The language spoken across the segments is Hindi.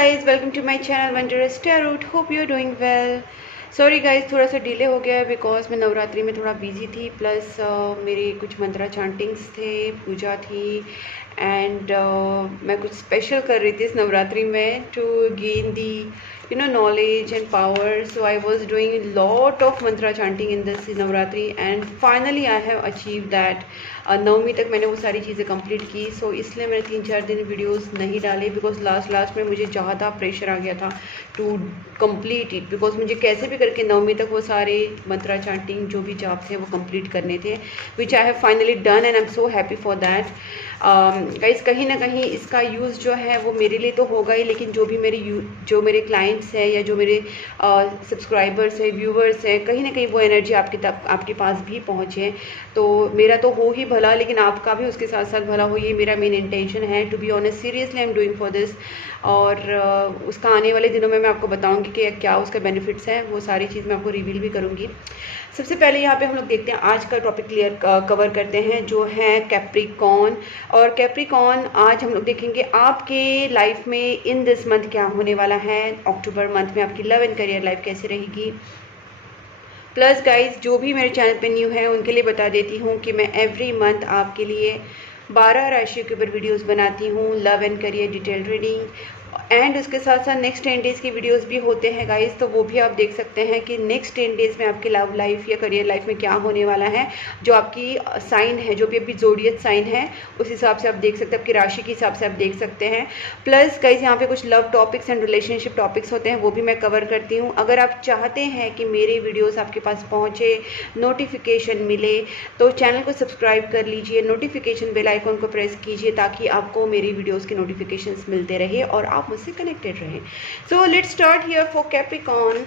guys, welcome to my channel Wondrous Tarot. Hope you're doing well. Sorry guys, थोड़ा सा डिले हो गया है बिकॉज मैं नवरात्रि में थोड़ा बिजी थी, प्लस मेरे कुछ मंत्रा चांटिंग्स थे, पूजा थी एंड मैं कुछ स्पेशल कर रही थी इस नवरात्रि में to gain the knowledge and power. So I was doing a lot of mantra chanting in this navratri and finally I have achieved that. नवमी तक मैंने वो सारी चीज़ें कंप्लीट की. सो इसलिए मैंने 3-4 दिन वीडियोस नहीं डाले बिकॉज लास्ट में मुझे ज़्यादा प्रेशर आ गया था टू कंप्लीट इट, बिकॉज मुझे कैसे भी करके नवमी तक वो सारे मंत्रा चांटिंग जो भी जाप थे वो कंप्लीट करने थे, which I have finally done and I am so happy for that. Guys, कहीं ना कहीं इसका यूज़ जो है वो मेरे लिए तो होगा ही, लेकिन जो भी मेरे क्लाइंट्स हैं या जो मेरे सब्सक्राइबर्स हैं, व्यूवर्स हैं, कहीं ना कहीं वो एनर्जी आपके पास भी पहुँचे. तो मेरा तो हो ही भला, लेकिन आपका भी उसके साथ साथ भला हो, ये मेरा मेन इंटेंशन है. To be honest, seriously I am doing for this. और उसका आने वाले दिनों में मैं आपको बताऊंगी कि क्या उसका बेनिफिट्स हैं, वो सारी चीज़ मैं आपको रिवील भी करूंगी. सबसे पहले यहाँ पे हम लोग देखते हैं, आज का टॉपिक कवर करते हैं जो है कैप्रिकॉर्न. और कैप्रिकॉर्न आज हम लोग देखेंगे आपके लाइफ में इन दिस मंथ क्या होने वाला है. अक्टूबर मंथ में आपकी लव एंड करियर लाइफ कैसे रहेगी. प्लस गाइज, जो भी मेरे चैनल पे न्यू है उनके लिए बता देती हूँ कि मैं एवरी मंथ आपके लिए 12 राशियों के ऊपर वीडियोस बनाती हूँ, love and career detail reading, and उसके साथ साथ नेक्स्ट 10 डेज़ की वीडियोस भी होते हैं गाइस. तो वो भी आप देख सकते हैं कि नेक्स्ट 10 डेज़ में आपकी लव लाइफ या करियर लाइफ में क्या होने वाला है. जो आपकी साइन है, जो भी अभी जोडियक साइन है, उस हिसाब से आप देख सकते हैं, आपकी राशि के हिसाब से आप देख सकते हैं. प्लस गाइस, यहाँ पे कुछ love topics and relationship topics होते हैं, वो भी मैं कवर करती हूँ. अगर आप चाहते हैं कि मेरे वीडियोज़ आपके पास पहुँचे, नोटिफिकेशन मिले, तो चैनल को सब्सक्राइब कर लीजिए, नोटिफिकेशन बेल आइकॉन को प्रेस कीजिए ताकि आपको मेरी वीडियोज़ के नोटिफिकेशंस मिलते रहे और आप मुझसे कनेक्टेड रहे. So let's start here for Capricorn.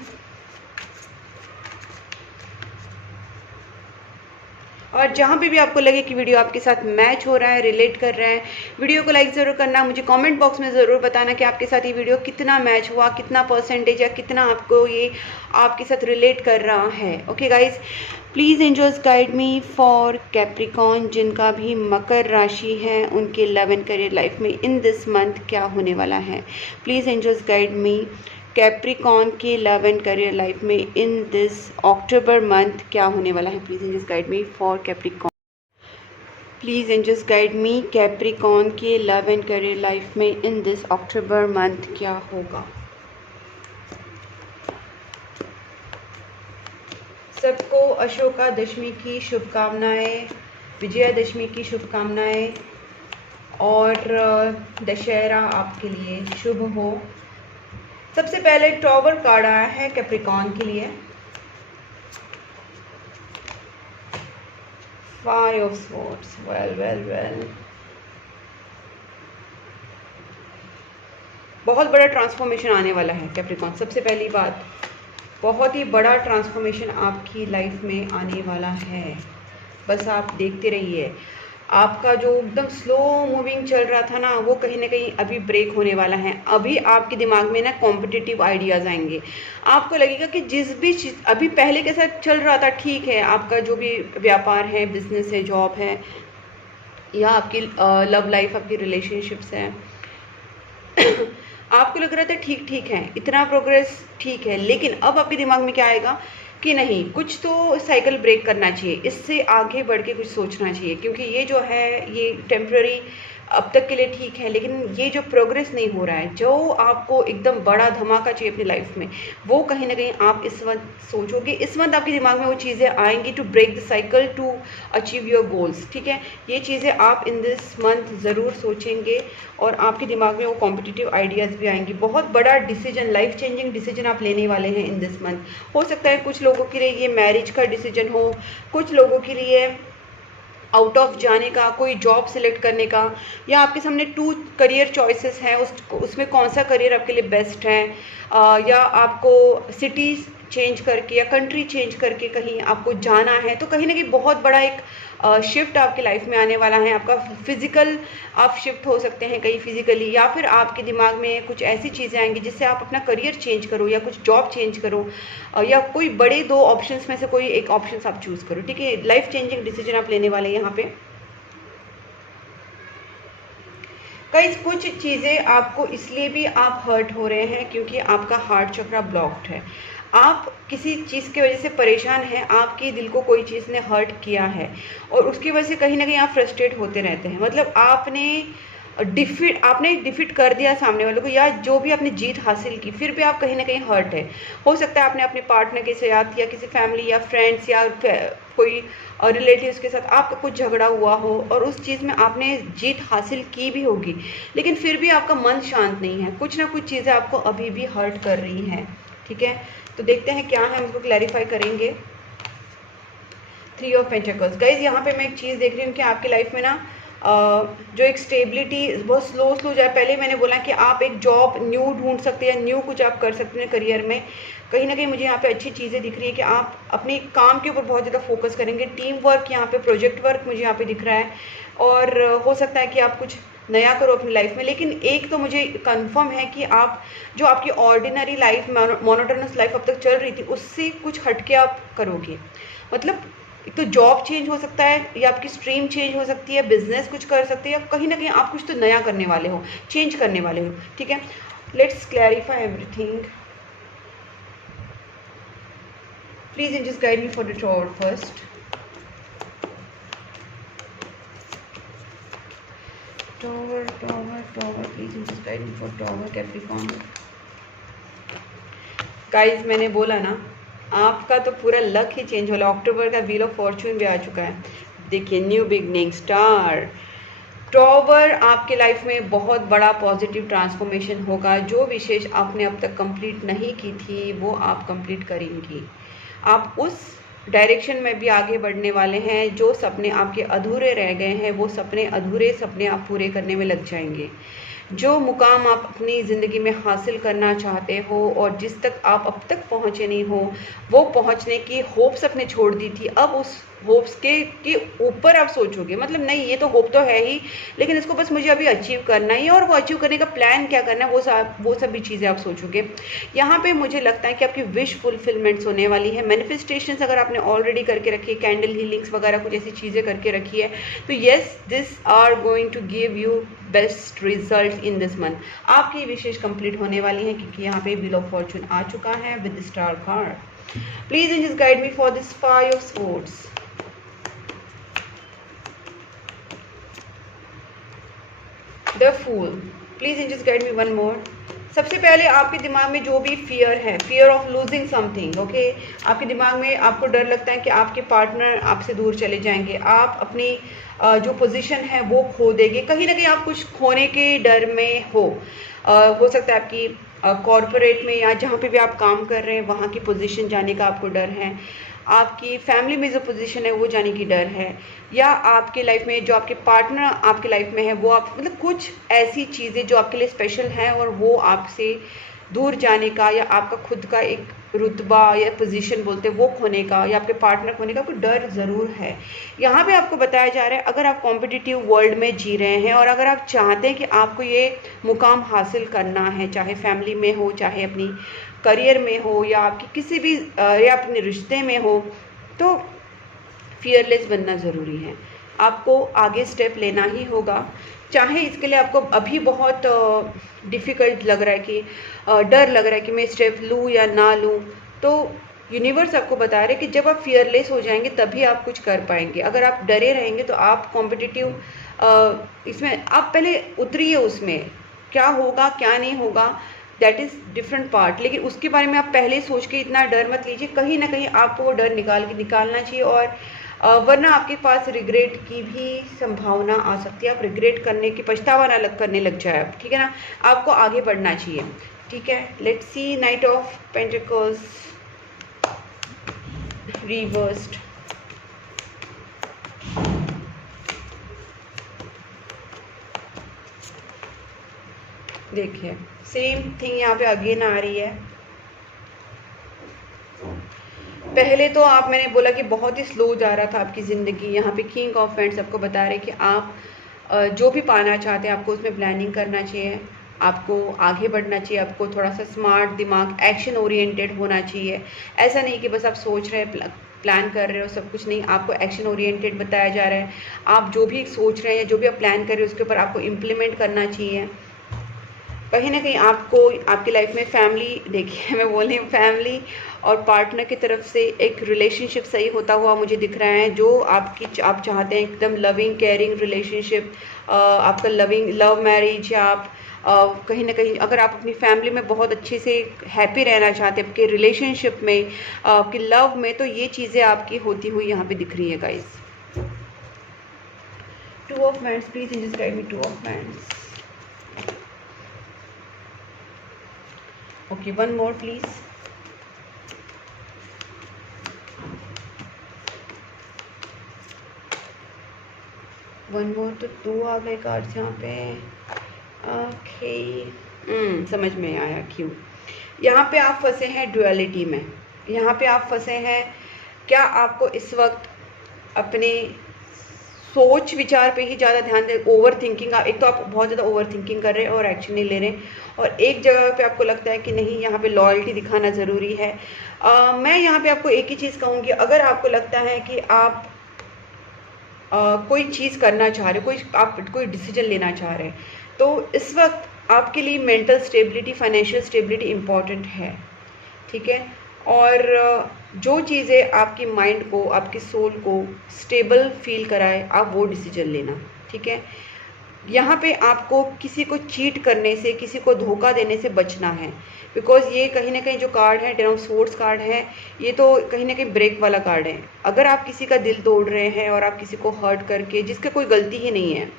और जहाँ पे भी आपको लगे कि वीडियो आपके साथ मैच हो रहा है, रिलेट कर रहा है, वीडियो को लाइक ज़रूर करना. मुझे कमेंट बॉक्स में ज़रूर बताना कि आपके साथ ये वीडियो कितना मैच हुआ, कितना परसेंटेज या कितना आपको ये आपके साथ रिलेट कर रहा है. Okay guys, please angels guide me for Capricorn. जिनका भी मकर राशि है उनके लव एंड करियर लाइफ में इन दिस मंथ क्या होने वाला है. Please angels guide me Capricorn की लव एंड करियर लाइफ में इन दिस अक्टूबर मंथ क्या होने वाला है. Please angels guide me for Capricorn. Please angels guide me Capricorn की लव एंड करियर लाइफ में इन दिस अक्टूबर मंथ क्या होगा. सबको अशोका दशमी की शुभकामनाएं, विजयादशमी की शुभकामनाएं, और दशहरा आपके लिए शुभ हो. सबसे पहले टॉवर कार्ड आया है कैप्रिकॉर्न के लिए. 5 ऑफ स्वॉर्ड्स. वेल बहुत बड़ा ट्रांसफॉर्मेशन आने वाला है कैप्रिकॉर्न. सबसे पहली बात, बहुत ही बड़ा ट्रांसफॉर्मेशन आपकी लाइफ में आने वाला है. बस आप देखते रहिए. आपका जो एकदम स्लो मूविंग चल रहा था ना, वो कहीं ना कहीं अभी ब्रेक होने वाला है. अभी आपके दिमाग में ना कॉम्पिटिटिव आइडियाज़ आएंगे. आपको लगेगा कि जिस भी चीज़ अभी पहले के साथ चल रहा था ठीक है, आपका जो भी व्यापार है, बिजनेस है, जॉब है, या आपकी लव लाइफ, आपकी रिलेशनशिप्स है, आपको लग रहा था ठीक है, इतना प्रोग्रेस ठीक है, लेकिन अब आपके दिमाग में क्या आएगा कि नहीं, कुछ तो साइकिल ब्रेक करना चाहिए, इससे आगे बढ़ के कुछ सोचना चाहिए, क्योंकि ये जो है ये टेम्प्ररी अब तक के लिए ठीक है, लेकिन ये जो प्रोग्रेस नहीं हो रहा है, जो आपको एकदम बड़ा धमाका चाहिए अपनी लाइफ में, वो कहीं ना कहीं आप इस वक्त सोचोगे. इस वक्त आपके दिमाग में वो चीज़ें आएंगी to break the cycle, to achieve your goals. ठीक है, ये चीज़ें आप इन दिस मंथ ज़रूर सोचेंगे और आपके दिमाग में वो कॉम्पिटिटिव आइडियाज़ भी आएंगी. बहुत बड़ा डिसीजन, लाइफ चेंजिंग डिसीजन आप लेने वाले हैं इन दिस मंथ. हो सकता है कुछ लोगों के लिए ये मैरिज का डिसीजन हो, कुछ लोगों के लिए आउट ऑफ जाने का, कोई जॉब सिलेक्ट करने का, या आपके सामने 2 करियर चॉइसेस हैं, उसमें कौन सा करियर आपके लिए बेस्ट है, या आपको सिटी चेंज करके या कंट्री चेंज करके कहीं आपको जाना है. तो कहीं ना कहीं बहुत बड़ा एक शिफ्ट आपके लाइफ में आने वाला है. आपका फिजिकल आप शिफ्ट हो सकते हैं कहीं फिजिकली, या फिर आपके दिमाग में कुछ ऐसी चीज़ें आएंगी जिससे आप अपना करियर चेंज करो या कुछ जॉब चेंज करो, या कोई बड़े 2 ऑप्शंस में से कोई एक ऑप्शन आप चूज़ करो. ठीक है, लाइफ चेंजिंग डिसीजन आप लेने वाले हैं यहाँ पे. कई कुछ चीज़ें आपको इसलिए भी आप हर्ट हो रहे हैं क्योंकि आपका हार्ट चक्रा ब्लॉक्ड है। आप किसी चीज़ की वजह से परेशान हैं, आपके दिल को कोई चीज़ ने हर्ट किया है और उसकी वजह से कहीं न कहीं आप फ्रस्ट्रेट होते रहते हैं। मतलब आपने डिफीट कर दिया सामने वालों को, या जो भी आपने जीत हासिल की, फिर भी आप कहीं न कहीं हर्ट है। हो सकता है आपने अपने पार्टनर के साथ या किसी फैमिली या फ्रेंड्स या कोई रिलेटिव्स के साथ आपका कुछ झगड़ा हुआ हो और उस चीज़ में आपने जीत हासिल की भी होगी, लेकिन फिर भी आपका मन शांत नहीं है। कुछ ना कुछ चीज़ें आपको अभी भी हर्ट कर रही हैं, ठीक है? तो देखते हैं क्या है, हम इसको क्लैरिफाई करेंगे। 3 ऑफ पेंटिकल्स। गाइज यहाँ पे मैं एक चीज़ देख रही हूँ कि आपकी लाइफ में ना जो एक स्टेबिलिटी बहुत स्लो जाए। पहले मैंने बोला कि आप एक जॉब न्यू ढूंढ सकते हैं, न्यू कुछ आप कर सकते हैं करियर में। कहीं ना कहीं मुझे यहाँ पे अच्छी चीज़ें दिख रही है कि आप अपने काम के ऊपर बहुत ज़्यादा फोकस करेंगे। टीम वर्क यहाँ पे, प्रोजेक्ट वर्क मुझे यहाँ पे दिख रहा है, और हो सकता है कि आप कुछ नया करो अपनी लाइफ में। लेकिन एक तो मुझे कंफर्म है कि आप जो आपकी ऑर्डिनरी लाइफ, मोनोटोनस लाइफ अब तक चल रही थी, उससे कुछ हटके आप करोगे। मतलब एक तो जॉब चेंज हो सकता है, या आपकी स्ट्रीम चेंज हो सकती है, बिजनेस कुछ कर सकते हैं, या कहीं ना कहीं आप कुछ तो नया करने वाले हो, चेंज करने वाले हो, ठीक है? Let's clarify everything. Please just guide me for the tower first. Tower please just guide me for tower Capricorn. Guys मैंने बोला ना, आपका तो पूरा लक ही चेंज हो रहा है। अक्टूबर का व्हील ऑफ फॉर्चून भी आ चुका है। देखिए, न्यू बिगनिंग, स्टार, टॉवर। आपके लाइफ में बहुत बड़ा पॉजिटिव ट्रांसफॉर्मेशन होगा। जो विशेष आपने अब तक कंप्लीट नहीं की थी वो आप कंप्लीट करेंगी। आप उस डायरेक्शन में भी आगे बढ़ने वाले हैं। जो सपने आपके अधूरे रह गए हैं, वो अधूरे सपने आप पूरे करने में लग जाएंगे। जो मुकाम आप अपनी ज़िंदगी में हासिल करना चाहते हो और जिस तक आप अब तक पहुँचे नहीं हो, वो पहुँचने की होप्स अपने छोड़ दी थी, अब उस होप्स के ऊपर आप सोचोगे। मतलब नहीं, ये तो होप तो है ही, लेकिन इसको बस मुझे अभी अचीव करना ही है, और वो अचीव करने का प्लान क्या करना है, वो सभी चीज़ें आप सोचोगे। यहाँ पे मुझे लगता है कि आपकी विश फुलफिलमेंट्स होने वाली है। मैनिफेस्टेशंस अगर आपने ऑलरेडी करके रखी है, कैंडल हीलिंग्स वगैरह कुछ ऐसी चीज़ें करके रखी है, तो yes, this are going to give you best result in this month. आपकी विशेष कंप्लीट होने वाली है, क्योंकि यहाँ पे व्हील ऑफ फॉर्चून आ चुका है with star card. Please angels guide me for this 5 of swords. The fool. Please angels guide me one more. सबसे पहले आपके दिमाग में जो भी फियर है, fear of losing something, okay. आपके दिमाग में आपको डर लगता है कि आपके पार्टनर आपसे दूर चले जाएंगे, आप अपनी जो पोजीशन है वो खो देंगे। कहीं ना कहीं आप कुछ खोने के डर में हो सकता है आपकी कॉरपोरेट में या जहाँ पे भी आप काम कर रहे हैं वहाँ की पोजीशन जाने का आपको डर है। आपकी फैमिली में जो पोजीशन है वो जाने की डर है, या आपके लाइफ में जो आपके पार्टनर आपके लाइफ में है वो आप, मतलब कुछ ऐसी चीज़ें जो आपके लिए स्पेशल हैं और वो आपसे दूर जाने का, या आपका खुद का एक रुतबा या पोजीशन बोलते हैं वो खोने का, या आपके पार्टनर खोने का कोई डर ज़रूर है। यहाँ पे आपको बताया जा रहा है, अगर आप कॉम्पिटिटिव वर्ल्ड में जी रहे हैं और अगर आप चाहते हैं कि आपको ये मुकाम हासिल करना है, चाहे फैमिली में हो, चाहे अपनी करियर में हो, या आपकी किसी भी या अपने रिश्ते में हो, तो फियरलेस बनना ज़रूरी है। आपको आगे स्टेप लेना ही होगा, चाहे इसके लिए आपको अभी बहुत डिफ़िकल्ट लग रहा है कि डर लग रहा है कि मैं स्टेप लूँ या ना लूँ। तो यूनिवर्स आपको बता रहे हैं कि जब आप फियरलेस हो जाएंगे तभी आप कुछ कर पाएंगे। अगर आप डरे रहेंगे तो आप कॉम्पिटिटिव इसमें आप पहले उतरिए, उसमें क्या होगा क्या नहीं होगा, दैट इज़ डिफरेंट पार्ट। लेकिन उसके बारे में आप पहले सोच के इतना डर मत लीजिए। कहीं ना कहीं आपको वो डर निकालना चाहिए, और वरना आपके पास रिग्रेट की भी संभावना आ सकती है। आप रिग्रेट करने की, पछतावा ना करने लग जाए आप, ठीक है ना? आपको आगे बढ़ना चाहिए, ठीक है? Let's see night of pentacles reversed. देखिए, सेम थिंग यहाँ पे अगेन आ रही है। पहले तो मैंने बोला कि बहुत ही स्लो जा रहा था आपकी ज़िंदगी। यहाँ पे किंग ऑफ फ्रेंड्स आपको बता रहे कि आप जो भी पाना चाहते हैं आपको उसमें प्लानिंग करना चाहिए, आपको आगे बढ़ना चाहिए, आपको थोड़ा सा स्मार्ट दिमाग, एक्शन ओरिएंटेड होना चाहिए। ऐसा नहीं कि बस आप सोच रहे हैं, प्लान कर रहे हो सब कुछ नहीं, आपको एक्शन ओरिएंटेड बताया जा रहा है। आप जो भी सोच रहे हैं या जो भी आप प्लान कर रहे हो उसके ऊपर आपको इम्प्लीमेंट करना चाहिए। कहीं ना कहीं आपको आपकी लाइफ में फैमिली, देखिए मैं बोल रही हूँ फैमिली और पार्टनर की तरफ से एक रिलेशनशिप सही होता हुआ मुझे दिख रहा है, जो आप चाहते हैं एकदम लविंग केयरिंग रिलेशनशिप, आपका लव मैरिज, या आप कहीं ना कहीं अगर आप अपनी फैमिली में बहुत अच्छे से हैप्पी रहना चाहते हैं आपके रिलेशनशिप में, आपके लव में, तो ये चीज़ें आपकी होती हुई यहाँ पे दिख रही है guys. Two of minds, please just guide me, two of minds. Okay, one more please. One more, तो दो आ गए कार्ड्स यहाँ पे। ओके, समझ में आया क्यों यहाँ पे आप फंसे हैं डुअलिटी में। यहाँ पे आप फंसे हैं, क्या आपको इस वक्त अपने सोच विचार पे ही ज़्यादा ध्यान दे, ओवर थिंकिंग, एक तो आप बहुत ज़्यादा ओवर थिंकिंग कर रहे हैं और एक्शन नहीं ले रहे, और एक जगह पे आपको लगता है कि नहीं यहाँ पे लॉयल्टी दिखाना ज़रूरी है। मैं यहाँ पे आपको एक ही चीज़ कहूँगी, अगर आपको लगता है कि आप कोई चीज़ करना चाह रहे हो, आप कोई डिसीजन लेना चाह रहे हैं, तो इस वक्त आपके लिए mental stability, financial stability important है, ठीक है। और जो चीज़ें आपकी माइंड को, आपकी सोल को स्टेबल फील कराए, आप वो डिसीजन लेना, ठीक है। यहाँ पे आपको किसी को चीट करने से, किसी को धोखा देने से बचना है, बिकॉज ये कहीं ना कहीं जो कार्ड है, 10 ऑफ स्वॉर्ड्स कार्ड है, ये तो कहीं ना कहीं ब्रेक वाला कार्ड है। अगर आप किसी का दिल तोड़ रहे हैं और आप किसी को हर्ट करके, जिसका कोई गलती ही नहीं है,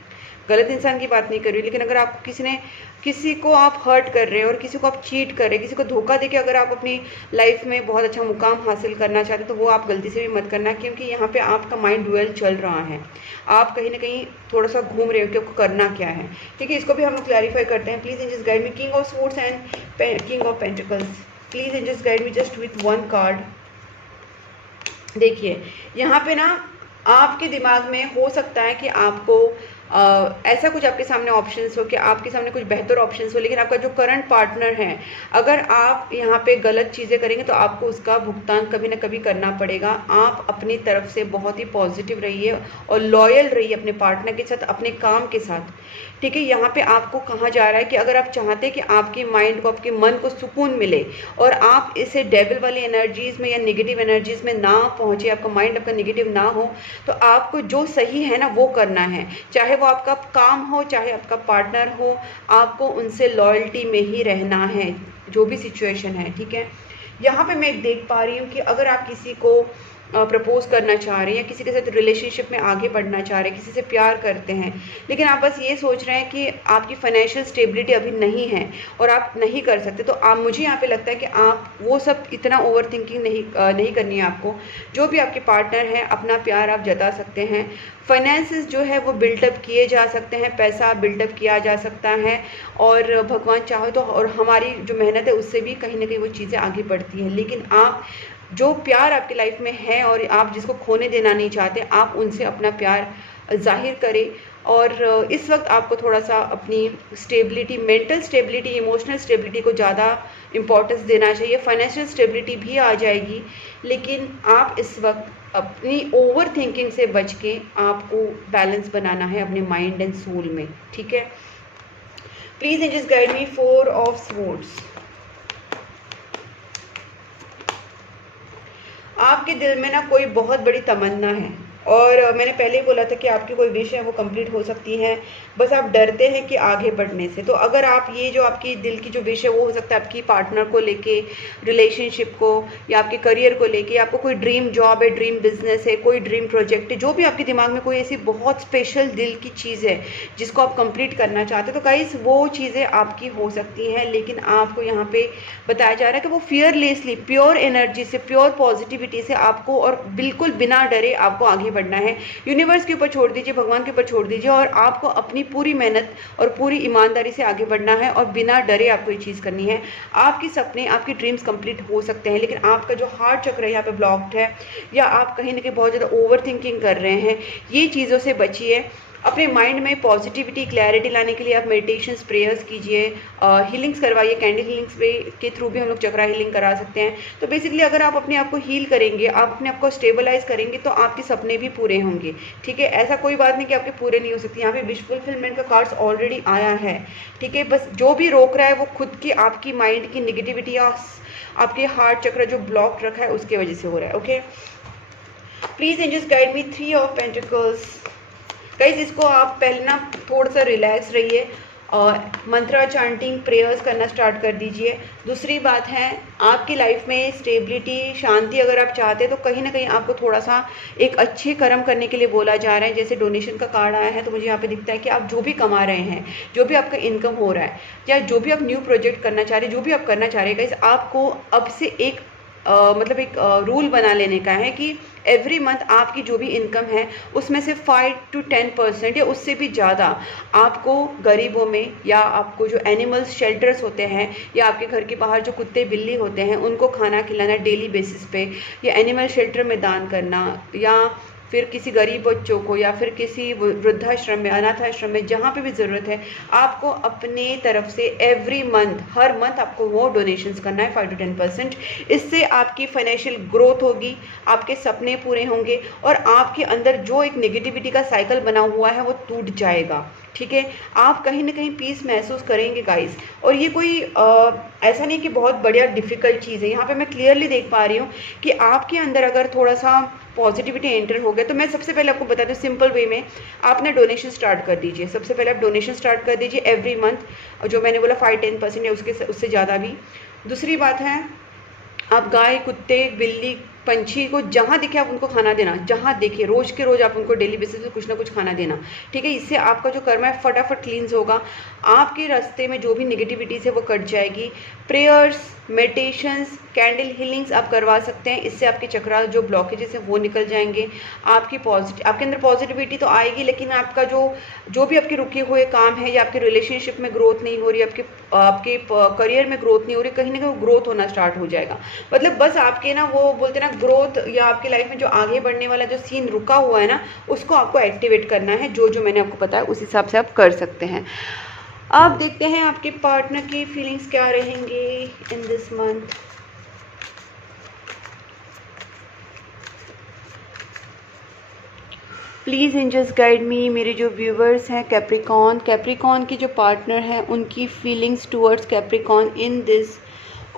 गलत इंसान की बात नहीं कर रही, लेकिन अगर आप किसी को आप हर्ट कर रहे हैं और किसी को आप चीट कर रहे हैं, किसी को धोखा देके अगर आप अपनी लाइफ में बहुत अच्छा मुकाम हासिल करना चाहते हैं, तो वो आप गलती से भी मत करना, क्योंकि यहाँ पे आपका माइंड डुएल चल रहा है। आप कहीं ना कहीं थोड़ा सा घूम रहे हो कि आपको करना क्या है, ठीक है। इसको भी हम लोग क्लैरिफाई करते हैं। Please angels guide me, king of swords and king of pentacles. Please angels guide me just with one card. देखिए यहाँ पे ना आपके दिमाग में हो सकता है कि आपको ऐसा कुछ आपके सामने ऑप्शंस हो कि आपके सामने कुछ बेहतर ऑप्शंस हो, लेकिन आपका जो करंट पार्टनर है, अगर आप यहाँ पे गलत चीज़ें करेंगे तो आपको उसका भुगतान कभी ना कभी करना पड़ेगा। आप अपनी तरफ से बहुत ही पॉजिटिव रहिए और लॉयल रहिए अपने पार्टनर के साथ, अपने काम के साथ, ठीक है। यहाँ पे आपको कहा जा रहा है कि अगर आप चाहते हैं कि आपके माइंड को, आपके मन को सुकून मिले और आप इसे डेविल वाली एनर्जीज़ में या नेगेटिव एनर्जीज़ में ना पहुँचे, आपका माइंड आपका नेगेटिव ना हो, तो आपको जो सही है ना वो करना है, चाहे वो आपका काम हो, चाहे आपका पार्टनर हो, आपको उनसे लॉयल्टी में ही रहना है, जो भी सिचुएशन है, ठीक है। यहाँ पे मैं देख पा रही हूँ कि अगर आप किसी को प्रपोज करना चाह रहे हैं या किसी के साथ रिलेशनशिप में आगे बढ़ना चाह रहे हैं, किसी से प्यार करते हैं, लेकिन आप बस ये सोच रहे हैं कि आपकी फाइनेंशियल स्टेबिलिटी अभी नहीं है और आप नहीं कर सकते, तो आप, मुझे यहाँ पे लगता है कि आप वो सब इतना ओवर थिंकिंग नहीं करनी है आपको। जो भी आपके पार्टनर हैं, अपना प्यार आप जता सकते हैं। फाइनेंसेस जो है वो बिल्टअप किए जा सकते हैं, पैसा बिल्टअप किया जा सकता है, और भगवान चाहे तो, और हमारी जो मेहनत है उससे भी कहीं ना कहीं वो चीज़ें आगे बढ़ती हैं। लेकिन आप जो प्यार आपकी लाइफ में है और आप जिसको खोने देना नहीं चाहते, आप उनसे अपना प्यार जाहिर करें। और इस वक्त आपको थोड़ा सा अपनी stability, mental stability, emotional stability को ज़्यादा इम्पोर्टेंस देना चाहिए। फाइनेंशियल स्टेबिलिटी भी आ जाएगी, लेकिन आप इस वक्त अपनी ओवर थिंकिंग से बच के आपको बैलेंस बनाना है अपने माइंड एंड सोल में, ठीक है। Please angels guide me, 4 of swords. आपके दिल में ना कोई बहुत बड़ी तमन्ना है, और मैंने पहले ही बोला था कि आपकी कोई विश है वो कंप्लीट हो सकती है, बस आप डरते हैं कि आगे बढ़ने से। तो अगर आप ये जो आपकी दिल की जो विश है वो हो सकता है आपकी पार्टनर को लेके, रिलेशनशिप को, या आपके करियर को लेके, आपको कोई ड्रीम जॉब है, ड्रीम बिजनेस है, कोई ड्रीम प्रोजेक्ट है, जो भी आपके दिमाग में कोई ऐसी बहुत स्पेशल दिल की चीज़ है जिसको आप कंप्लीट करना चाहते हो, तो गाइस वो चीज़ें आपकी हो सकती हैं। लेकिन आपको यहाँ पे बताया जा रहा है कि वो फियरलेसली, प्योर एनर्जी से, प्योर पॉजिटिविटी से आपको, और बिल्कुल बिना डरे आपको आगे बढ़ना है। यूनिवर्स के ऊपर छोड़ दीजिए, भगवान के ऊपर छोड़ दीजिए, और आपको अपनी पूरी मेहनत और पूरी ईमानदारी से आगे बढ़ना है, और बिना डरे आपको ये चीज़ करनी है। आपके सपने, आपकी ड्रीम्स कंप्लीट हो सकते हैं, लेकिन आपका जो हार्ट चक्र है यहाँ पे ब्लॉक्ड है, या आप कहीं ना कहीं बहुत ज़्यादा ओवर थिंकिंग कर रहे हैं, ये चीज़ों से बचिए। अपने माइंड में पॉजिटिविटी क्लैरिटी लाने के लिए आप मेडिटेशंस प्रेयर्स कीजिए, हीलिंग्स करवाइए। कैंडल हीलिंग्स के थ्रू भी हम लोग चक्रा हीलिंग करा सकते हैं। तो बेसिकली अगर आप अपने आप को हील करेंगे, आप अपने आप को स्टेबलाइज करेंगे, तो आपके सपने भी पूरे होंगे। ठीक है, ऐसा कोई बात नहीं कि आपके पूरे नहीं हो सकते। यहाँ पे विश फुलफिलमेंट का कार्ड्स ऑलरेडी आया है। ठीक है, बस जो भी रोक रहा है वो खुद की आपकी माइंड की निगेटिविटी या आपके हार्ट चक्र जो ब्लॉक रखा है उसके वजह से हो रहा है। Okay, please angels guide me 3 of pentacles. Guys इसको आप पहले ना थोड़ा सा रिलैक्स रहिए और मंत्रा चांटिंग प्रेयर्स करना स्टार्ट कर दीजिए। दूसरी बात है, आपकी लाइफ में स्टेबिलिटी शांति अगर आप चाहते हैं तो कहीं ना कहीं आपको थोड़ा सा एक अच्छे कर्म करने के लिए बोला जा रहा है। जैसे डोनेशन का कार्ड आया है तो मुझे यहाँ पे दिखता है कि आप जो भी कमा रहे हैं, जो भी आपका इनकम हो रहा है, या जो भी आप न्यू प्रोजेक्ट करना चाह रहे हैं, जो भी आप करना चाह रहे हैं, गाइज आपको अब से एक मतलब एक रूल बना लेने का है कि एवरी मंथ आपकी जो भी इनकम है उसमें से 5 to 10% या उससे भी ज़्यादा आपको गरीबों में, या आपको जो एनिमल्स शेल्टर्स होते हैं, या आपके घर के बाहर जो कुत्ते बिल्ली होते हैं उनको खाना खिलाना डेली बेसिस पे, या एनिमल शेल्टर में दान करना, या फिर किसी गरीब बच्चों को, या फिर किसी वृद्धाश्रम में, अनाथाश्रम में, जहाँ पे भी ज़रूरत है, आपको अपने तरफ से एवरी मंथ, हर मंथ आपको वो डोनेशंस करना है 5 to 10%। इससे आपकी फाइनेंशियल ग्रोथ होगी, आपके सपने पूरे होंगे, और आपके अंदर जो एक नेगेटिविटी का साइकिल बना हुआ है वो टूट जाएगा। ठीक है, आप कहीं ना कहीं पीस महसूस करेंगे गाइस। और ये कोई ऐसा नहीं कि बहुत बढ़िया डिफ़िकल्ट चीज़ है। यहाँ पे मैं क्लियरली देख पा रही हूँ कि आपके अंदर अगर थोड़ा सा पॉजिटिविटी एंटर हो गया, तो मैं सबसे पहले आपको बता दूँ सिंपल वे में, आप ना डोनेशन स्टार्ट कर दीजिए। सबसे पहले आप डोनेशन स्टार्ट कर दीजिए एवरी मंथ, जो मैंने बोला 5-10% या उससे ज़्यादा भी। दूसरी बात है, आप गाय, कुत्ते, बिल्ली, पंछी को जहाँ दिखे आप उनको खाना देना, जहाँ देखे रोज़ के रोज़ आप उनको डेली बेसिस पे कुछ ना कुछ खाना देना। ठीक है, इससे आपका जो कर्म है फटाफट क्लींस होगा, आपके रास्ते में जो भी निगेटिविटीज़ है वो कट जाएगी। प्रेयर्स, मेडिटेशंस, कैंडल हीलिंग्स आप करवा सकते हैं, इससे आपके चक्रा जो ब्लॉकेजेस हैं वो निकल जाएंगे। आपके अंदर पॉजिटिविटी तो आएगी, लेकिन आपका जो भी आपके रुके हुए काम है, या आपके रिलेशनशिप में ग्रोथ नहीं हो रही, आपके करियर में ग्रोथ नहीं हो रही, कहीं ना कहीं ग्रोथ होना स्टार्ट हो जाएगा। मतलब बस आपके ना वो बोलते ना ग्रोथ, या आपकी लाइफ में जो आगे बढ़ने वाला जो सीन रुका हुआ है ना, उसको आपको एक्टिवेट करना है। जो मैंने आपको बताया उस हिसाब से आप कर सकते हैं। आप देखते हैं आपके पार्टनर की फीलिंग्स क्या रहेंगी in this month. Please angels guide me. मेरे जो व्यूवर्स हैं कैप्रिकॉन के जो पार्टनर हैं उनकी feelings towards Capricorn in this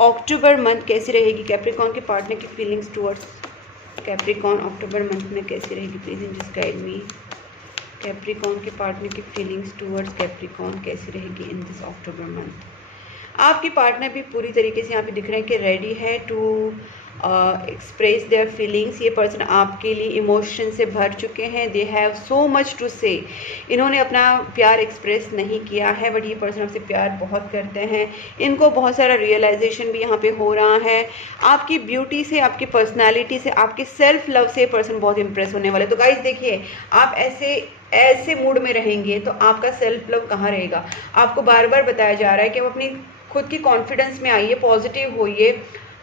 October month कैसी रहेगी। कैप्रिकॉन के पार्टनर की feelings towards Capricorn October month में कैसी रहेगी। Please angels guide me. Capricorn के पार्टनर की फीलिंग्स टूवर्ड्स कैप्रिकॉन कैसी रहेगी इन दिस अक्टूबर मंथ। आपके पार्टनर भी पूरी तरीके से यहाँ पे दिख रहे हैं कि रेडी है टू एक्सप्रेस देयर फीलिंग्स। ये पर्सन आपके लिए इमोशन से भर चुके हैं। They have so much to say. इन्होंने अपना प्यार एक्सप्रेस नहीं किया है, बट ये पर्सन आपसे प्यार बहुत करते हैं। इनको बहुत सारा रियलाइजेशन भी यहाँ पे हो रहा है। आपकी ब्यूटी से, आपकी पर्सनैलिटी से, आपके सेल्फ लव से पर्सन बहुत इंप्रेस होने वाले। तो गाइज देखिए, आप ऐसे मूड में रहेंगे तो आपका सेल्फ लव कहाँ रहेगा। आपको बार बार बताया जा रहा है कि आप अपनी खुद की कॉन्फिडेंस में आइए, पॉजिटिव होइए,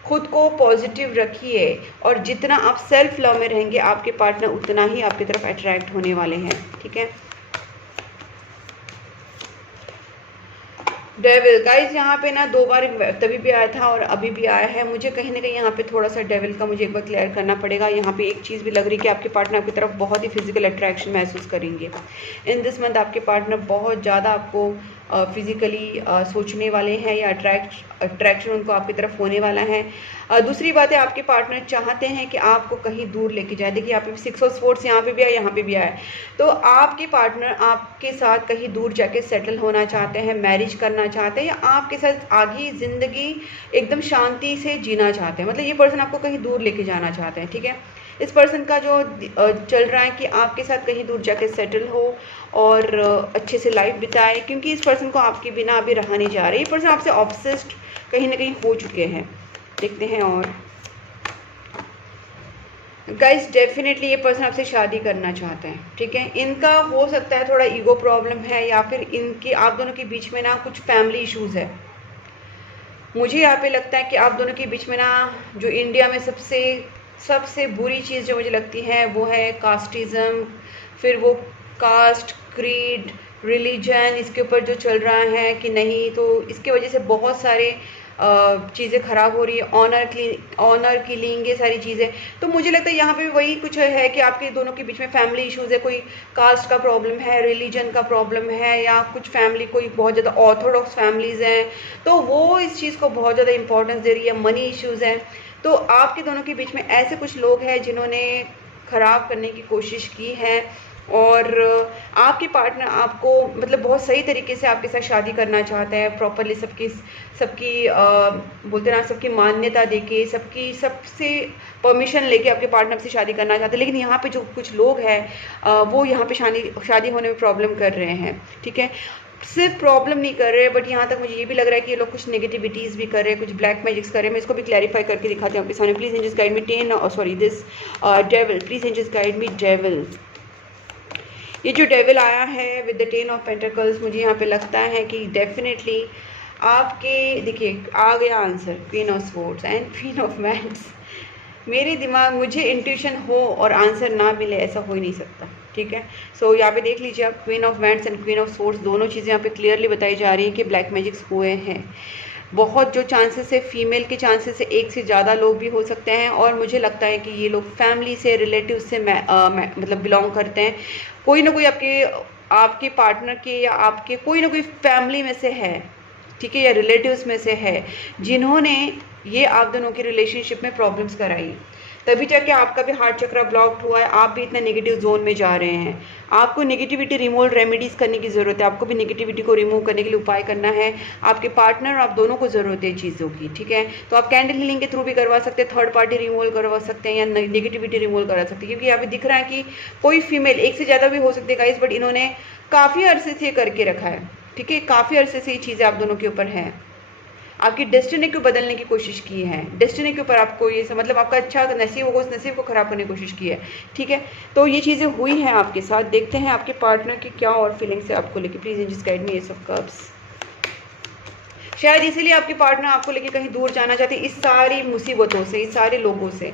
खुद को पॉजिटिव रखिए, और जितना आप सेल्फ लव में रहेंगे आपके पार्टनर उतना ही आपकी तरफ अट्रैक्ट होने वाले हैं। ठीक है, डेविल गाइज यहाँ पे ना 2 बार तभी भी आया था और अभी भी आया है। मुझे कहीं ना कहीं यहाँ पे थोड़ा सा डेविल का मुझे एक बार क्लियर करना पड़ेगा। यहाँ पे एक चीज़ भी लग रही है कि आपके पार्टनर आपकी तरफ बहुत ही फिजिकल अट्रैक्शन महसूस करेंगे इन दिस मंथ। आपके पार्टनर बहुत ज़्यादा आपको फिजिकली सोचने वाले हैं, या अट्रैक्शन उनको आपकी तरफ होने वाला है। दूसरी बात है, आपके पार्टनर चाहते हैं कि आपको कहीं दूर लेके जाए। देखिए यहाँ पे 6 ऑफ स्वॉर्ड्स यहाँ पे भी आया, यहाँ पे भी आया। तो आपके पार्टनर आपके साथ कहीं दूर जाके सेटल होना चाहते हैं, मैरिज करना चाहते हैं, या आपके साथ आगे ज़िंदगी एकदम शांति से जीना चाहते हैं। मतलब ये पर्सन आपको कहीं दूर लेके जाना चाहते हैं। ठीक है, इस पर्सन का जो चल रहा है कि आपके साथ कहीं दूर जाके सेटल हो और अच्छे से लाइफ बिताए, क्योंकि इस पर्सन को आपके बिना अभी रहा नहीं जा रहा है। ये पर्सन आपसे ऑब्सेस्ड कहीं ना कहीं हो चुके हैं। देखते हैं और गाइस, डेफिनेटली ये पर्सन आपसे शादी करना चाहते हैं। ठीक है, इनका हो सकता है थोड़ा ईगो प्रॉब्लम है, या फिर इनकी आप दोनों के बीच में ना कुछ फैमिली इश्यूज़ है। मुझे यहाँ पे लगता है कि आप दोनों के बीच में ना जो इंडिया में सबसे बुरी चीज़ जो मुझे लगती है वो है कास्टिज़म। फिर वो कास्ट क्रीड, रिलीजन इसके ऊपर जो चल रहा है कि नहीं, तो इसके वजह से बहुत सारे चीज़ें ख़राब हो रही है, ऑनर किलिंग, ये सारी चीज़ें। तो मुझे लगता है यहाँ पे भी वही कुछ है कि आपके दोनों के बीच में फैमिली इश्यूज़ है, कोई कास्ट का प्रॉब्लम है, रिलीजन का प्रॉब्लम है, या कुछ फैमिली कोई बहुत ज़्यादा ऑर्थोडॉक्स फैमिलीज़ हैं, तो वो इस चीज़ को बहुत ज़्यादा इंपॉर्टेंस दे रही है, मनी इश्यूज़ हैं। तो आपके दोनों के बीच में ऐसे कुछ लोग हैं जिन्होंने ख़राब करने की कोशिश की है, और आपके पार्टनर आपको मतलब बहुत सही तरीके से आपके साथ शादी करना चाहते हैं, प्रॉपरली सबकी सबकी बोलते ना, सबकी मान्यता देके, सबसे परमिशन लेके आपके पार्टनर से शादी करना चाहते हैं। लेकिन यहाँ पे जो कुछ लोग हैं वो यहाँ पे शादी होने में प्रॉब्लम कर रहे हैं, ठीक है। सिर्फ प्रॉब्लम नहीं कर रहे, बट यहाँ तक मुझे ये भी लग रहा है कि ये लोग कुछ नेगेटिविटीज़ भी कर रहे हैं, कुछ ब्लैक मैजिक्स कर रहे हैं। मैं इसको भी क्लैरिफाई करके दिखाती हूँ आपके सामने। Please angels guide me this devil, please angels guide me devil. ये जो डेविल आया है विद द 10 ऑफ पेंटिकल्स, मुझे यहाँ पे लगता है कि डेफिनेटली आपके, देखिए आ गया answer, queen of swords and queen of wands. मेरे दिमाग, मुझे इंट्यूशन हो और आंसर ना मिले, ऐसा हो ही नहीं सकता, ठीक है। सो यहाँ पे देख लीजिए आप, queen of wands and queen of swords दोनों चीज़ें यहाँ पे क्लियरली बताई जा रही हैं कि ब्लैक मैजिक्स हुए हैं। बहुत जो चांसेस है, फीमेल के चांसेस है, एक से ज़्यादा लोग भी हो सकते हैं, और मुझे लगता है कि ये लोग फैमिली से, रिलेटिव से मतलब बिलोंग करते हैं। कोई ना कोई आपके पार्टनर के या आपके कोई ना कोई फैमिली में से है, ठीक है, या रिलेटिव्स में से है, जिन्होंने ये आप दोनों की रिलेशनशिप में प्रॉब्लम्स कराई, तभी जाके आपका भी हार्ट चक्रा ब्लॉक्ड हुआ है, आप भी इतने नेगेटिव जोन में जा रहे हैं। आपको नेगेटिविटी रिमूव रेमेडीज़ करने की ज़रूरत है, आपको भी नेगेटिविटी को रिमूव करने के लिए उपाय करना है। आपके पार्टनर और आप दोनों को ज़रूरत है चीज़ों की, ठीक है। तो आप कैंडल हीलिंग के थ्रू भी करवा सकते हैं, थर्ड पार्टी रिमूवल करवा सकते हैं, या नेगेटिविटी रिमूवल करा सकते हैं, क्योंकि यहाँ पे दिख रहा है कि कोई फीमेल, एक से ज़्यादा भी हो सकते हैं गाइस, बट इन्होंने काफ़ी अरसे से करके रखा है, ठीक है, काफ़ी अरसे से ये चीज़ें आप दोनों के ऊपर हैं। आपकी डेस्टिनी को बदलने की कोशिश की है, डेस्टिनी के ऊपर आपको ये मतलब आपका अच्छा नसीब होगा, उस नसीब को ख़राब करने की कोशिश की है, ठीक है। तो ये चीज़ें हुई हैं आपके साथ। देखते हैं आपके पार्टनर की क्या और फीलिंग्स है आपको लेके। Please angels guide me, ace of cups. शायद इसीलिए आपके पार्टनर आपको लेके कहीं दूर जाना चाहते हैं, इस सारी मुसीबतों से, इस सारे लोगों से।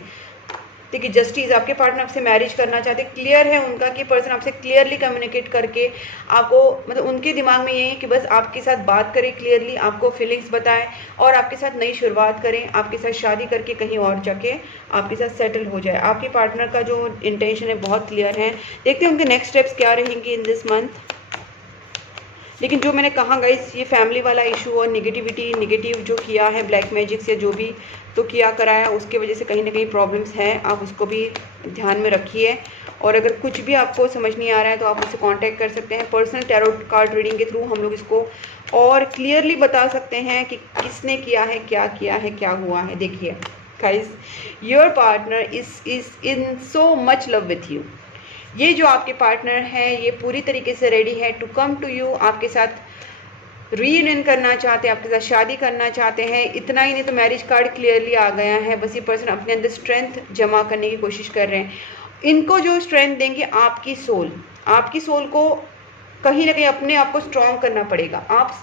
देखिए जस्टिस, आपके पार्टनर आपसे मैरिज करना चाहते, क्लियर है उनका कि पर्सन आपसे क्लियरली कम्युनिकेट करके आपको, मतलब उनके दिमाग में ये है कि बस आपके साथ बात करें क्लियरली, आपको फीलिंग्स बताएं और आपके साथ नई शुरुआत करें, आपके साथ शादी करके कहीं और जाके आपके साथ सेटल हो जाए। आपके पार्टनर का जो इंटेंशन है बहुत क्लियर है। देखते हैं उनके नेक्स्ट स्टेप्स क्या रहेंगे इन दिस मंथ। लेकिन जो मैंने कहा गाइस, ये फैमिली वाला इशू और नेगेटिव जो किया है ब्लैक मैजिक से, जो भी तो किया कराया, उसके वजह से कहीं ना कहीं प्रॉब्लम्स हैं, आप उसको भी ध्यान में रखिए। और अगर कुछ भी आपको समझ नहीं आ रहा है तो आप मुझसे कांटेक्ट कर सकते हैं पर्सनल टैरो कार्ड रीडिंग के थ्रू। हम लोग इसको और क्लियरली बता सकते हैं कि किसने किया है, क्या हुआ है। देखिए guys, your partner is in so much love with you. ये जो आपके पार्टनर हैं ये पूरी तरीके से रेडी है टू कम टू यू, आपके साथ रीयूनियन करना चाहते हैं, आपके साथ शादी करना चाहते हैं। इतना ही नहीं तो मैरिज कार्ड क्लियरली आ गया है। बस ये पर्सन अपने अंदर स्ट्रेंथ जमा करने की कोशिश कर रहे हैं। इनको जो स्ट्रेंथ देंगे आपकी सोल को कहीं ना कहीं अपने आप को स्ट्रॉन्ग करना पड़ेगा। आप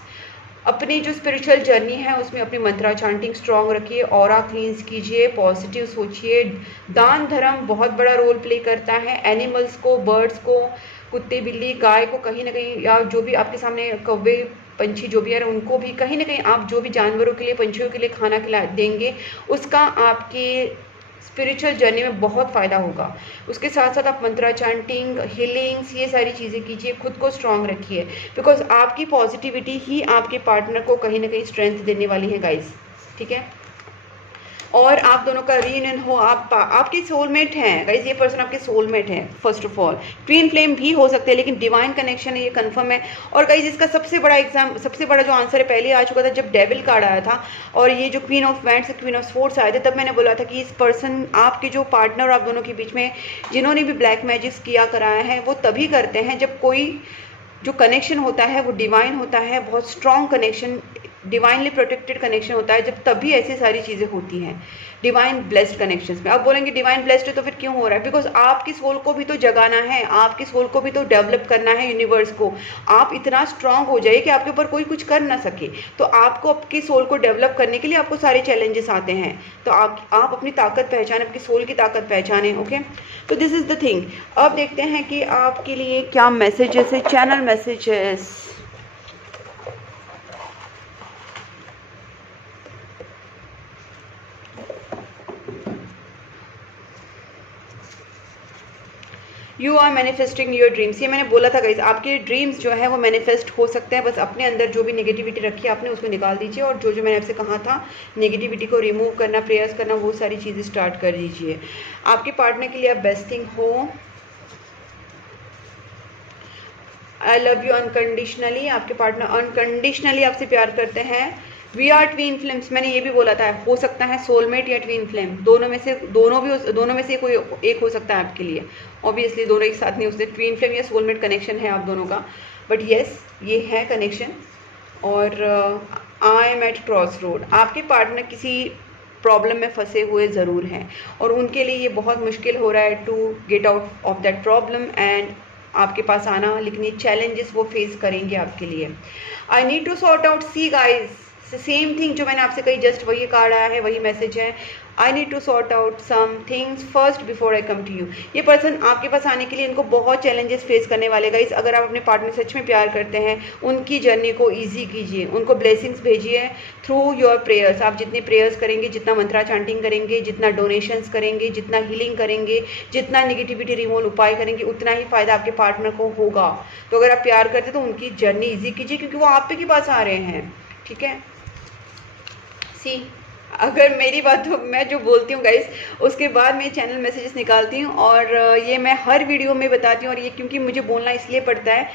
अपनी जो स्पिरिचुअल जर्नी है उसमें अपनी मंत्रा चांटिंग स्ट्रॉन्ग रखिए, ऑरा क्लींस कीजिए, पॉजिटिव सोचिए। दान धर्म बहुत बड़ा रोल प्ले करता है। एनिमल्स को, बर्ड्स को, कुत्ते बिल्ली गाय को कहीं ना कहीं, या जो भी आपके सामने कौवे पंछी जो भी है उनको भी कहीं ना कहीं आप जो भी जानवरों के लिए, पंछियों के लिए खाना खिला देंगे, उसका आपके स्पिरिचुअल जर्नी में बहुत फ़ायदा होगा। उसके साथ साथ आप मंत्रा चांटिंग, हीलिंग्स, ये सारी चीज़ें कीजिए, खुद को स्ट्रॉन्ग रखिए, बिकॉज आपकी पॉजिटिविटी ही आपके पार्टनर को कहीं ना कहीं स्ट्रेंथ देने वाली है गाइस, ठीक है। और आप दोनों का रीयूनियन हो, आपके सोलमेट हैं गाइस, ये पर्सन आपके सोलमेट हैं। First of all twin flame भी हो सकते हैं, लेकिन डिवाइन कनेक्शन है, ये कंफर्म है। और गाइस इसका सबसे बड़ा जो आंसर है पहले आ चुका था जब डेविल कार्ड आया था, और ये जो queen of wands, queen of swords आए थे, तब मैंने बोला था कि इस पर्सन, आपके जो पार्टनर आप दोनों के बीच में जिन्होंने भी ब्लैक मैजिक्स किया कराया है, वो तभी करते हैं जब कोई जो कनेक्शन होता है वो डिवाइन होता है, बहुत strong connection, divinely protected connection होता है, जब तभी ऐसी सारी चीज़ें होती हैं। डिवाइन ब्लेस्ड कनेक्शंस में। अब बोलेंगे डिवाइन ब्लेस्ड है तो फिर क्यों हो रहा है? बिकॉज आपकी सोल को भी तो जगाना है, आपकी सोल को भी तो डेवलप करना है यूनिवर्स को। आप इतना स्ट्रांग हो जाइए कि आपके ऊपर कोई कुछ कर ना सके। तो आपको आपकी सोल को डेवलप करने के लिए आपको सारे चैलेंजेस आते हैं। तो आप अपनी ताकत पहचाने, अपनी सोल की ताकत पहचाने। ओके, तो दिस इज़ द थिंग। अब देखते हैं कि आपके लिए क्या मैसेजेस है, channel messages. You are manifesting your dreams. ये मैंने बोला था गाइज, आपके ड्रीम्स जो है वो मैनिफेस्ट हो सकते हैं। बस अपने अंदर जो भी नेगेटिविटी रखी है आपने उसको निकाल दीजिए, और जो जो मैंने आपसे कहा था नेगेटिविटी को रिमूव करना, प्रयास करना, वो सारी चीज़ें स्टार्ट कर दीजिए। आपके पार्टनर के लिए आप बेस्टिंग हो। I love you unconditionally. आपके पार्टनर अनकंडीशनली आपसे प्यार करते हैं। We are twin flames. मैंने ये भी बोला था, हो सकता है सोलमेट या ट्वीन फ्लेम, दोनों में से कोई एक हो सकता है आपके लिए। ऑब्वियसली दोनों एक साथ नहीं हो सकते। ट्वीन फ्लेम या सोलमेट कनेक्शन है आप दोनों का, बट येस ये है कनेक्शन। और I am at cross road. आपके पार्टनर किसी प्रॉब्लम में फंसे हुए ज़रूर हैं, और उनके लिए ये बहुत मुश्किल हो रहा है to get out of that problem and आपके पास आना। लेकिन ये चैलेंजेस वो फेस करेंगे आपके लिए। I need to sort out, see guys, same thing जो मैंने आपसे कही, जस्ट वही कार्ड आया है, वही मैसेज है। I need to sort out some things first before I come to you. ये पर्सन आपके पास आने के लिए इनको बहुत चैलेंजेस फेस करने वाले गाइस। अगर आप अपने पार्टनर सच में प्यार करते हैं, उनकी जर्नी को ईजी कीजिए, उनको ब्लेसिंग्स भेजिए थ्रू योर प्रेयर्स। आप जितने प्रेयर्स करेंगे, जितना मंत्रा चांटिंग करेंगे, जितना डोनेशंस करेंगे, जितना हीलिंग करेंगे, जितना नेगेटिविटी रिमूवल उपाय करेंगे, उतना ही फायदा आपके पार्टनर को होगा। तो अगर आप प्यार करते तो उनकी जर्नी ईजी कीजिए, क्योंकि वो आप ही के पास आ रहे हैं। ठीक है, अगर मेरी बात तो मैं जो बोलती हूँ गाइस, उसके बाद मैं चैनल मैसेजेस निकालती हूँ, और ये मैं हर वीडियो में बताती हूँ। और ये क्योंकि मुझे बोलना इसलिए पड़ता है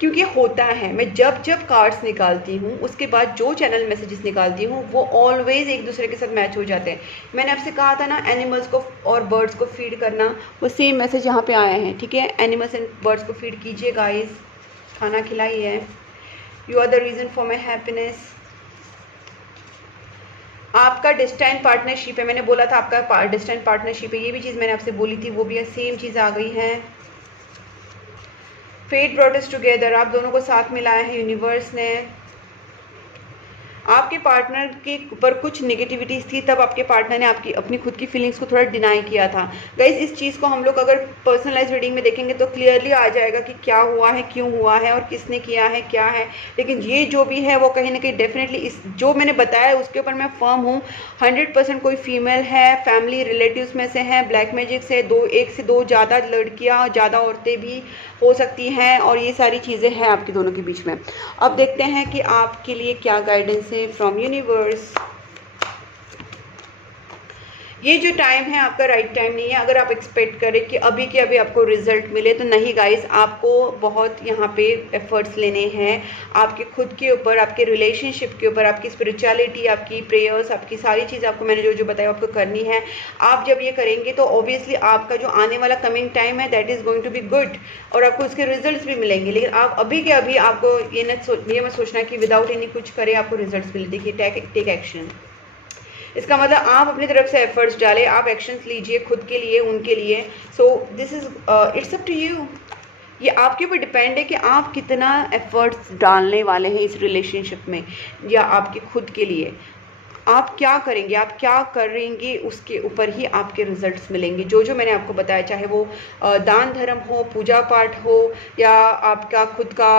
क्योंकि होता है, मैं जब जब कार्ड्स निकालती हूँ उसके बाद जो चैनल मैसेजेस निकालती हूँ वो ऑलवेज एक दूसरे के साथ मैच हो जाते हैं। मैंने आपसे कहा था ना एनिमल्स को और बर्ड्स को फीड करना, वो सेम मैसेज यहाँ पे आया है। ठीक है, एनिमल्स एंड बर्ड्स को फीड कीजिए गाइस, खाना खिलाइए। You are the reason for my happiness. आपका डिस्टेंट पार्टनरशिप है, मैंने बोला था आपका डिस्टेंट पार्टनरशिप है, ये भी चीज़ मैंने आपसे बोली थी, वो भी सेम चीज़ आ गई है। फेट ब्रॉट अस टुगेदर, आप दोनों को साथ मिलाया है यूनिवर्स ने। आपके पार्टनर के ऊपर कुछ नेगेटिविटीज़ थी, तब आपके पार्टनर ने आपकी अपनी खुद की फीलिंग्स को थोड़ा डिनाई किया था। गाइस इस चीज़ को हम लोग अगर पर्सनलाइज रीडिंग में देखेंगे तो क्लियरली आ जाएगा कि क्या हुआ है, क्यों हुआ है, और किसने किया है, क्या है। लेकिन ये जो भी है वो कहीं ना कहीं डेफिनेटली इस जो मैंने बताया उसके ऊपर मैं फर्म हूँ। 100% कोई फीमेल है, फैमिली रिलेटिव्स में से है, ब्लैक मैजिक से एक से दो ज़्यादा लड़कियाँ, ज़्यादा औरतें भी हो सकती हैं, और ये सारी चीज़ें हैं आपके दोनों के बीच में। अब देखते हैं कि आपके लिए क्या गाइडेंस है फ्रॉम यूनिवर्स। ये जो टाइम है आपका राइट टाइम नहीं है। अगर आप एक्सपेक्ट करें कि अभी के अभी आपको रिजल्ट मिले, तो नहीं गाइस, आपको बहुत यहाँ पे एफर्ट्स लेने हैं आपके खुद के ऊपर, आपके रिलेशनशिप के ऊपर, आपकी स्पिरिचुअलिटी, आपकी प्रेयर्स, आपकी सारी चीज़ आपको मैंने जो जो बताया आपको करनी है। आप जब ये करेंगे तो ऑब्वियसली आपका जो आने वाला कमिंग टाइम है that is going to be good, और आपको उसके रिजल्ट्स भी मिलेंगे। लेकिन आप अभी के अभी आपको ये मत सोचना कि विदाउट एनी कुछ करे आपको रिजल्ट्स मिले। देखिए, टेक एक्शन, इसका मतलब आप अपनी तरफ से एफर्ट्स डालें, आप एक्शंस लीजिए खुद के लिए, उनके लिए। So this is it's up to you. ये आपके ऊपर डिपेंड है कि आप कितना एफर्ट्स डालने वाले हैं इस रिलेशनशिप में, या आपके खुद के लिए आप क्या करेंगे, आप क्या करेंगे, उसके ऊपर ही आपके रिजल्ट्स मिलेंगे। जो जो मैंने आपको बताया, चाहे वो दान धर्म हो, पूजा पाठ हो, या आपका खुद का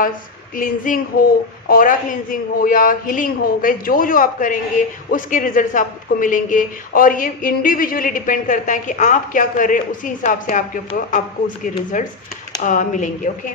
क्लिनजिंग हो, ऑरा क्लिनजिंग हो, या हीलिंग हो, गाइस जो जो आप करेंगे उसके रिजल्ट्स आपको मिलेंगे। और ये इंडिविजुअली डिपेंड करता है कि आप क्या कर रहे हैं, उसी हिसाब से आपके ऊपर आपको उसके रिजल्ट्स मिलेंगे। ओके,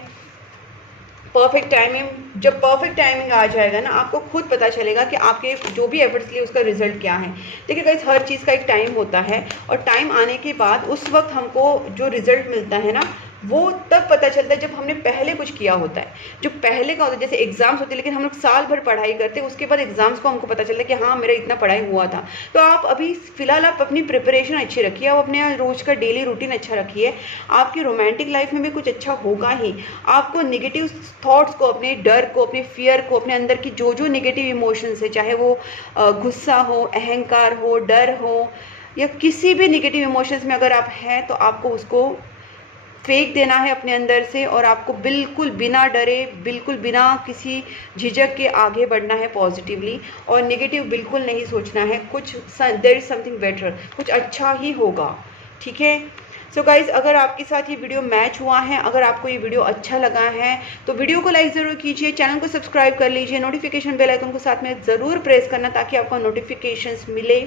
परफेक्ट टाइमिंग, जब परफेक्ट टाइमिंग आ जाएगा ना, आपको खुद पता चलेगा कि आपके जो भी एफर्ट्स लिए उसका रिजल्ट क्या है। देखिए गाइस, हर चीज़ का एक टाइम होता है, और टाइम आने के बाद उस वक्त हमको जो रिजल्ट मिलता है ना, वो तब पता चलता है जब हमने पहले कुछ किया होता है। जो पहले का होता है, जैसे एग्ज़ाम्स होते हैं, लेकिन हम लोग साल भर पढ़ाई करते हैं, उसके बाद एग्ज़ाम्स को हमको पता चलता है कि हाँ मेरा इतना पढ़ाई हुआ था। तो आप अभी फ़िलहाल आप अपनी प्रिपरेशन अच्छी रखिए, आप अपने रोज़ का डेली रूटीन अच्छा रखिए, आपकी रोमांटिक लाइफ में भी कुछ अच्छा होगा ही। आपको नेगेटिव थॉट्स को, अपने डर को, अपने फियर को, अपने अंदर की जो जो नेगेटिव इमोशंस है, चाहे वो गुस्सा हो, अहंकार हो, डर हो, या किसी भी नेगेटिव इमोशंस में अगर आप हैं, तो आपको उसको फेंक देना है अपने अंदर से, और आपको बिल्कुल बिना डरे, बिल्कुल बिना किसी झिझक के आगे बढ़ना है पॉजिटिवली, और नेगेटिव बिल्कुल नहीं सोचना है। कुछ देयर इज़ समथिंग बेटर, कुछ अच्छा ही होगा, ठीक है। सो गाइज़, अगर आपके साथ ये वीडियो मैच हुआ है, अगर आपको ये वीडियो अच्छा लगा है, तो वीडियो को लाइक ज़रूर कीजिए, चैनल को सब्सक्राइब कर लीजिए, नोटिफिकेशन बेल आइकन को साथ में ज़रूर प्रेस करना ताकि आपको नोटिफिकेशंस मिले।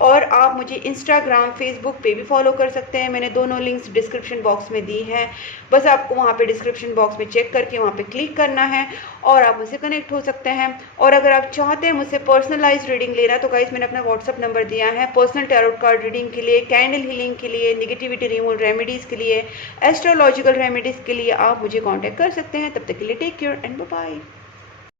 और आप मुझे इंस्टाग्राम, फेसबुक पे भी फॉलो कर सकते हैं, मैंने दोनों लिंक्स डिस्क्रिप्शन बॉक्स में दी हैं। बस आपको वहाँ पे डिस्क्रिप्शन बॉक्स में चेक करके वहाँ पे क्लिक करना है और आप मुझसे कनेक्ट हो सकते हैं। और अगर आप चाहते हैं मुझसे पर्सनलाइज रीडिंग लेना, तो गाइस मैंने अपना व्हाट्सअप नंबर दिया है पर्सनल टैरोट कार्ड रीडिंग के लिए, कैंडल हीलिंग के लिए, नेगेटिविटी रिमूवल रेमेडीज़ के लिए, एस्ट्रोलॉजिकल रेमेडीज़ के लिए आप मुझे कॉन्टैक्ट कर सकते हैं। तब तक के लिए take care and bye bye.